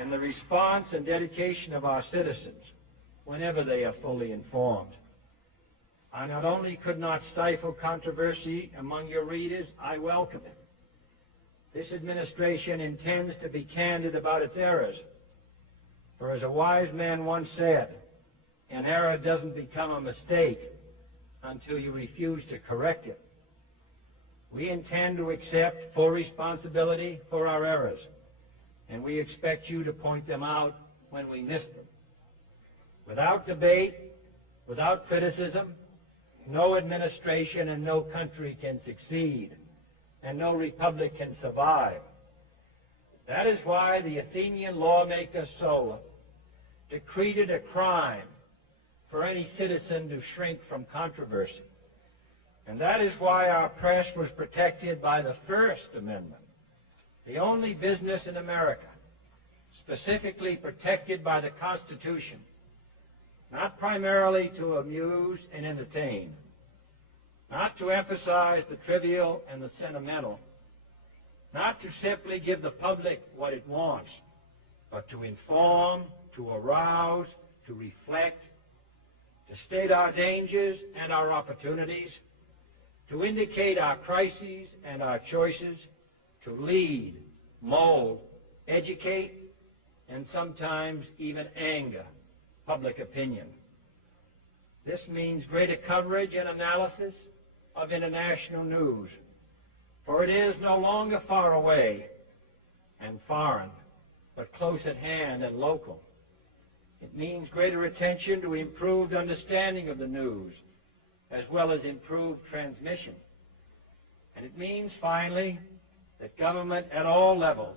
and the response and dedication of our citizens whenever they are fully informed. I not only could not stifle controversy among your readers, I welcome it. This administration intends to be candid about its errors. For as a wise man once said, an error doesn't become a mistake until you refuse to correct it. We intend to accept full responsibility for our errors, and we expect you to point them out when we miss them. Without debate, without criticism, no administration and no country can succeed, and no republic can survive. That is why the Athenian lawmaker Solon decreed it a crime for any citizen to shrink from controversy. And that is why our press was protected by the First Amendment, the only business in America specifically protected by the Constitution, not primarily to amuse and entertain, not to emphasize the trivial and the sentimental, not to simply give the public what it wants, but to inform, to arouse, to reflect, to state our dangers and our opportunities, to indicate our crises and our choices, to lead, mold, educate, and sometimes even anger public opinion. This means greater coverage and analysis of international news, for it is no longer far away and foreign, but close at hand and local. It means greater attention to improved understanding of the news, as well as improved transmission. And it means, finally, that government at all levels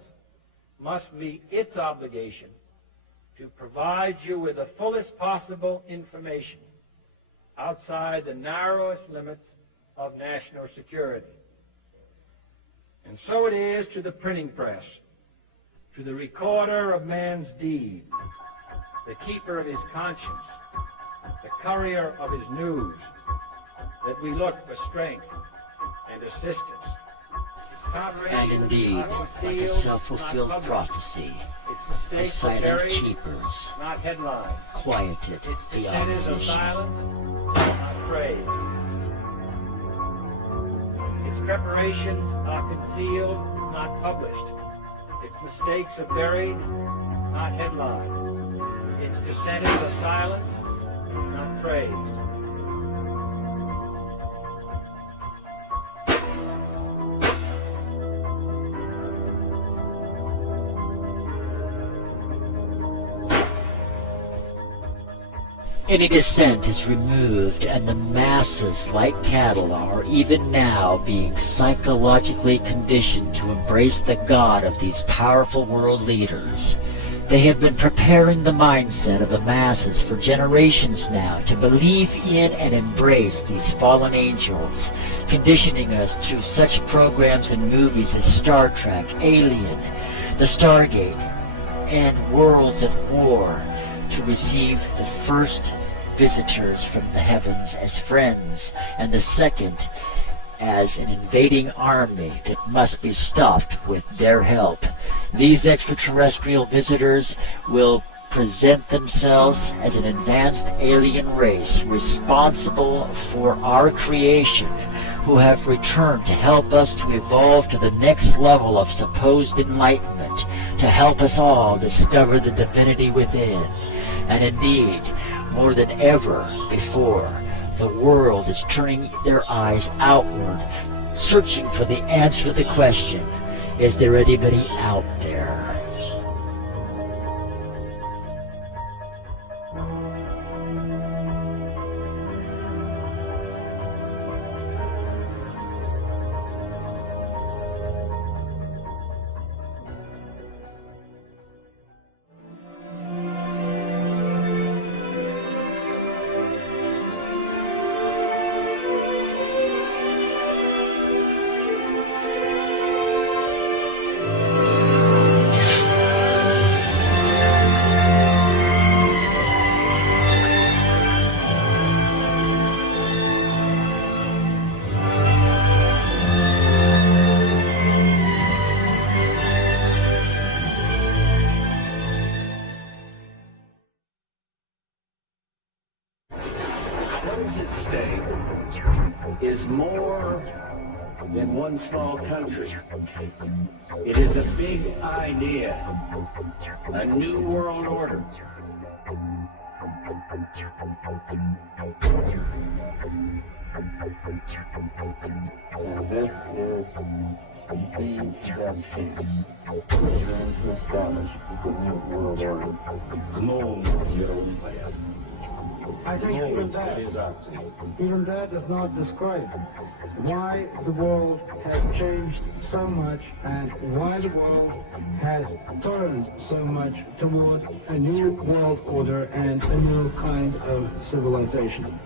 must meet its obligation to provide you with the fullest possible information outside the narrowest limits of national security. And so it is to the printing press, to the recorder of man's deeds, the keeper of his conscience, the courier of his news, that we look for strength and assistance. And indeed, like a self-fulfilled prophecy, the silent keepers quieted the opposition. Not praise. Its preparations are concealed, not published. Its mistakes are buried, not headlined. Its dissenters are silenced, not praised. Any dissent is removed, and the masses, like cattle, are even now being psychologically conditioned to embrace the God of these powerful world leaders. They have been preparing the mindset of the masses for generations now to believe in and embrace these fallen angels, conditioning us through such programs and movies as Star Trek, Alien, The Stargate, and Worlds at War, to receive the first visitors from the heavens as friends, and the second as an invading army that must be stopped with their help. These extraterrestrial visitors will present themselves as an advanced alien race responsible for our creation, who have returned to help us to evolve to the next level of supposed enlightenment, to help us all discover the divinity within. And indeed, more than ever before, the world is turning their eyes outward, searching for the answer to the question, is there anybody out there? is more than one small country. It is a big idea, a new world order. And this is the debunked. We're going to establish the new world order. I think even that does not describe why the world has changed so much and why the world has turned so much toward a new world order and a new kind of civilization.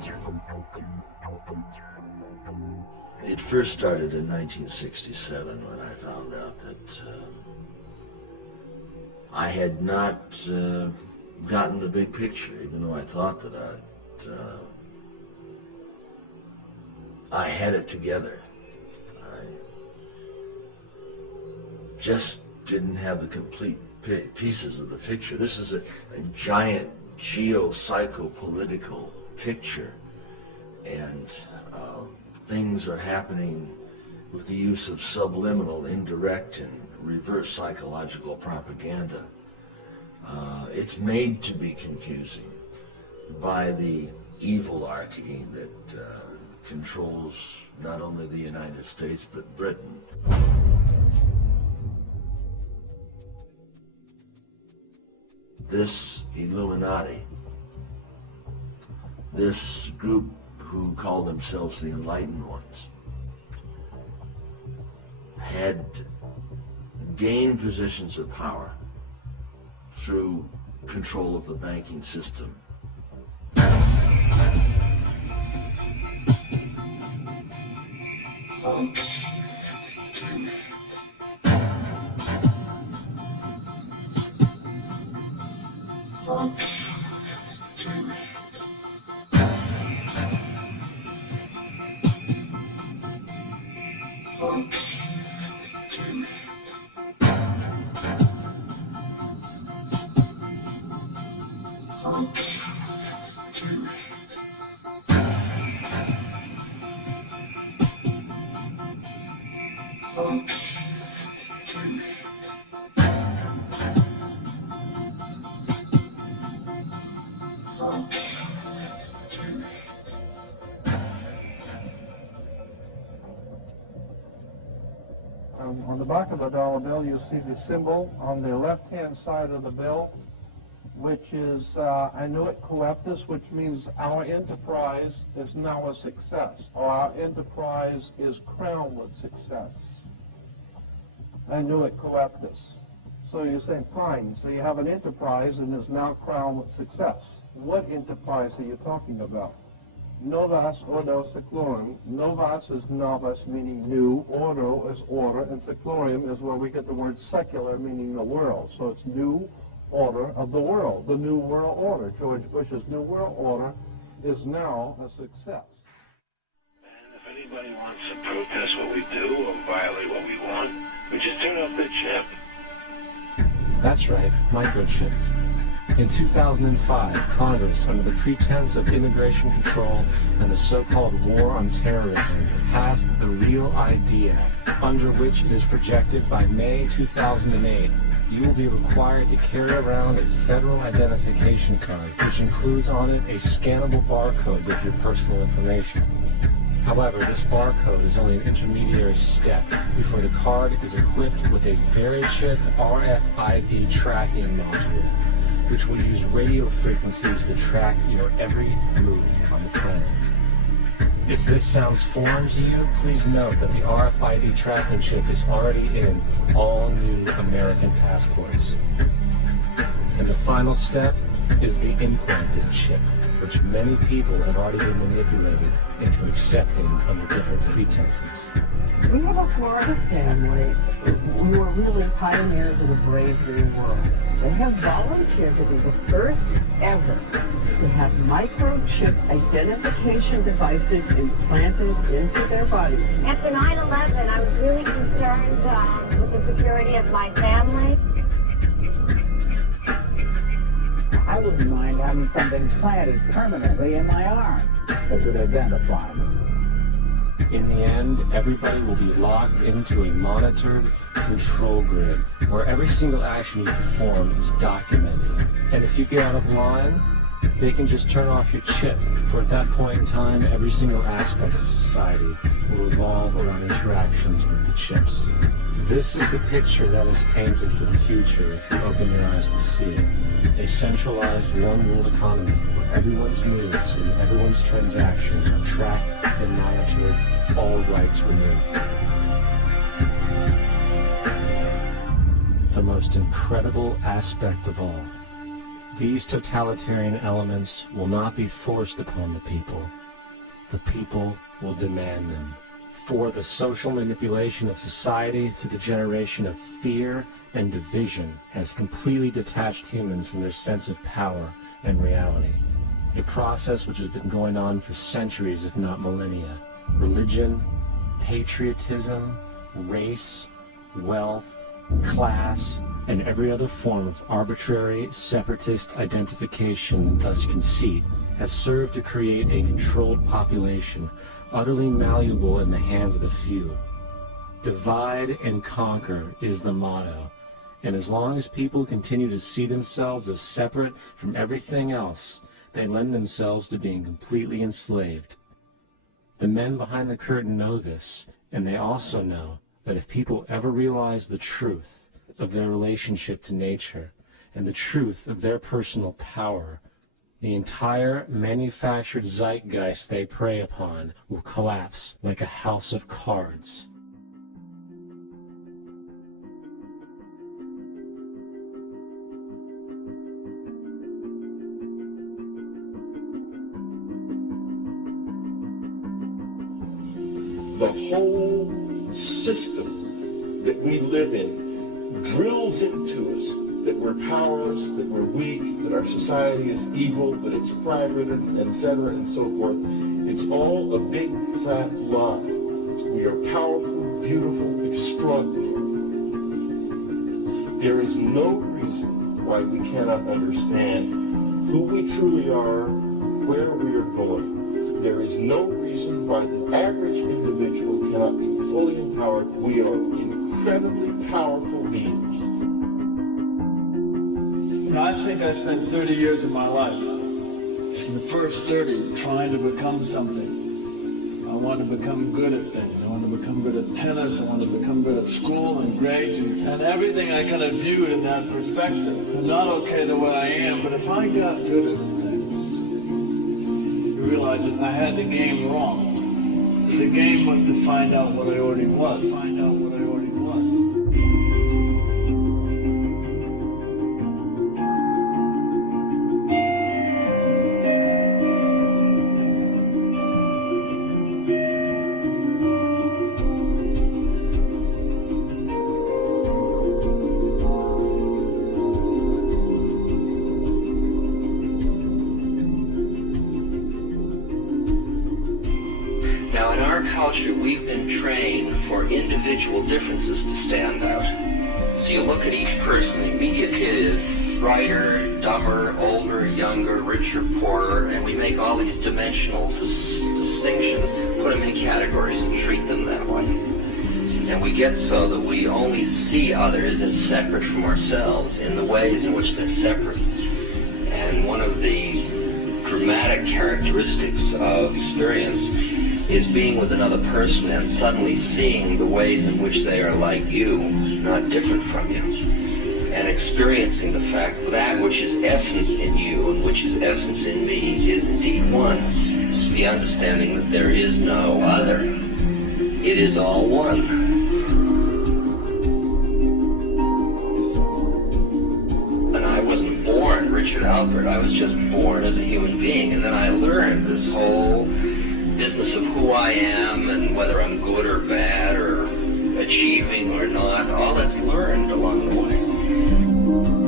It first started in 1967 when I found out that I had not gotten the big picture, even though I thought that I had it together. I just didn't have the complete pieces of the picture. This is a giant geo-psycho-political picture, and things are happening with the use of subliminal, indirect, and reverse psychological propaganda. It's made to be confusing by the evilarchy that controls not only the United States but Britain. This Illuminati, this group who call themselves the Enlightened Ones, had gained positions of power through control of the banking system. On the back of the dollar bill, you see the symbol on the left-hand side of the bill, which is Annuit Coeptus, which means our enterprise is now a success, or our enterprise is crowned with success. Annuit Coeptus. So you say, fine, so you have an enterprise and is now crowned with success. What enterprise are you talking about? Novus ordo seclorum. Novus is novus, meaning new. Ordo is order, and seclorum is where we get the word secular, meaning the world. So it's new order of the world, the new world order. George Bush's new world order is now a success. And if anybody wants to protest what we do or violate what we want, we just turn off the chip. That's right, microchipped. In 2005, Congress, under the pretense of immigration control and the so-called war on terrorism, passed the REAL ID Act, under which it is projected by May 2008, you will be required to carry around a federal identification card, which includes on it a scannable barcode with your personal information. However, this barcode is only an intermediary step before the card is equipped with a VeriChip RFID tracking module, which will use radio frequencies to track your every move on the planet. If this sounds foreign to you, please note that the RFID tracking chip is already in all new American passports. And the final step is the implanted chip, which many people have already been manipulated into accepting under different pretenses. We have a Florida family who are really pioneers of a brave new world. They have volunteered to be the first ever to have microchip identification devices implanted into their bodies. After 9/11, I was really concerned with the security of my family. I wouldn't mind having something planted permanently in my arm that would identify me. In the end, everybody will be locked into a monitored control grid where every single action you perform is documented. And if you get out of line, they can just turn off your chip, for at that point in time, every single aspect of society will revolve around interactions with the chips. This is the picture that is painted for the future if you open your eyes to see it. A centralized one-world economy where everyone's moves and everyone's transactions are tracked and monitored, all rights removed. The most incredible aspect of all. These totalitarian elements will not be forced upon the people. The people will demand them. For the social manipulation of society through the generation of fear and division has completely detached humans from their sense of power and reality. A process which has been going on for centuries, if not millennia. Religion, patriotism, race, wealth, class, and every other form of arbitrary, separatist identification and thus conceit has served to create a controlled population, utterly malleable in the hands of the few. Divide and conquer is the motto, and as long as people continue to see themselves as separate from everything else, they lend themselves to being completely enslaved. The men behind the curtain know this, and they also know that if people ever realize the truth of their relationship to nature and the truth of their personal power, the entire manufactured zeitgeist they prey upon will collapse like a house of cards. The whole system that we live in drills into us that we're powerless, that we're weak, that our society is evil, that it's crime-ridden, etc., and so forth. It's all a big, fat lie. We are powerful, beautiful, extraordinary. There is no reason why we cannot understand who we truly are, where we are going. There is no reason why the average individual cannot be fully empowered. We are incredibly powerful beings. I think I spent 30 years of my life, in the first 30, trying to become something. I wanted to become good at things. I wanted to become good at tennis. I wanted to become good at school and grades and everything I kind of viewed in that perspective. I'm not okay the way I am, but if I got good at things, you realize that I had the game wrong. The game was to find out what I already was. Find out what I already was. Now, in our culture, we've been trained for individual differences to stand out. So you look at each person, the immediate kid is brighter, dumber, older, younger, richer, poorer, and we make all these dimensional distinctions, put them in categories and treat them that way. And we get so that we only see others as separate from ourselves in the ways in which they're separate. And one of the dramatic characteristics of experience is being with another person and suddenly seeing the ways in which they are like you, not different from you, and experiencing the fact that which is essence in you and which is essence in me is indeed one. The understanding that there is no other. It is all one. And I wasn't born Richard Albert. I was just born as a human being, and then I learned this whole business of who I am and whether I'm good or bad or achieving or not. All that's learned along the way.